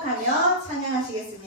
가며 찬양하시겠습니다.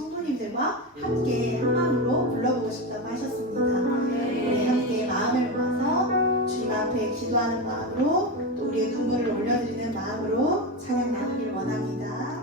성도님들과 함께 한 마음으로 불러보고 싶다고 하셨습니다. 우리 함께 마음을 모아서 주님 앞에 기도하는 마음으로 또 우리의 눈물을 올려드리는 마음으로 찬양 나누길 원합니다.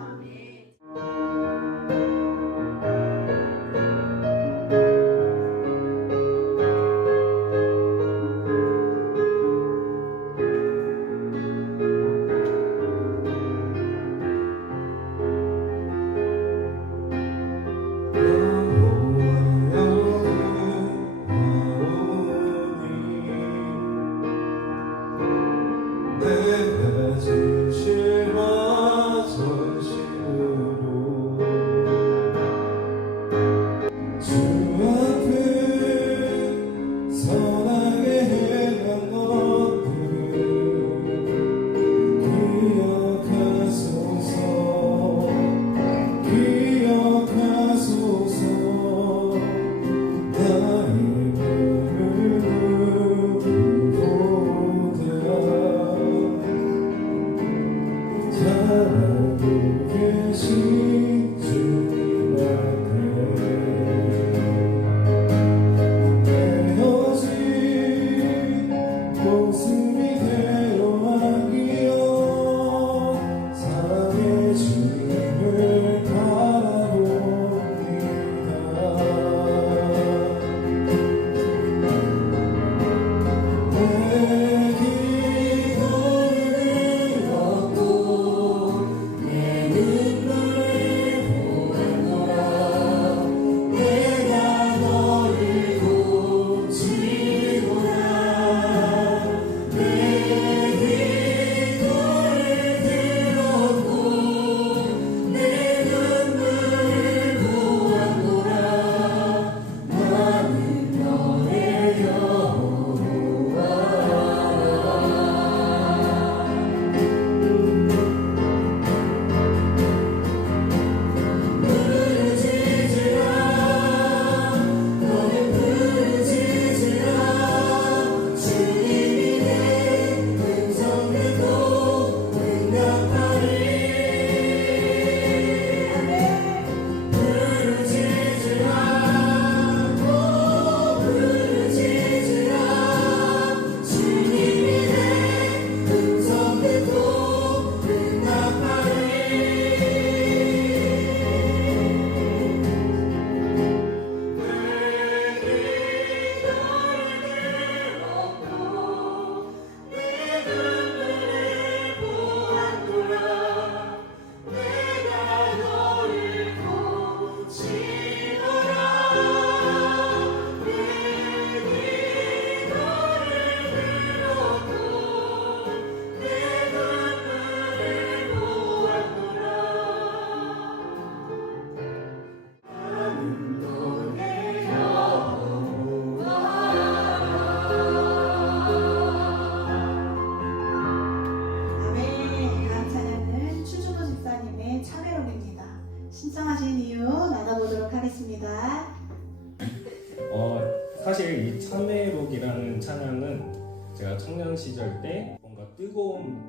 시절 때 뭔가 뜨거운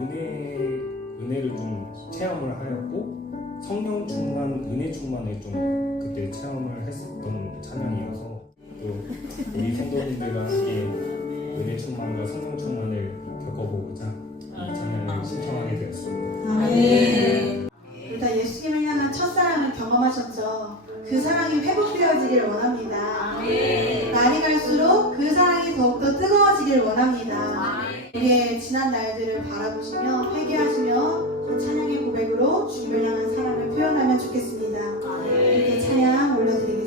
은혜 은혜를 좀 체험을 하였고 성령 충만 은혜 충만을 좀 그때 체험을 했었던 찬양이어서 또 우리 성도님들과 함께 은혜 충만과 성령 충만을 겪어보고자 이 찬양을 신청하게 되었습니다. 아멘. 둘다 예수님을 향한 첫 사랑을 경험하셨죠. 그 사랑이 회복되어지길 원합니다. 날이 갈수록 그 사랑이 더욱더 뜨거워지길 원합니다. 우리의 지난 날들을 바라보시며 회개하시며 그 찬양의 고백으로 주님을 향한 사랑을 표현하면 좋겠습니다. 이렇게 찬양 올려드리겠습니다.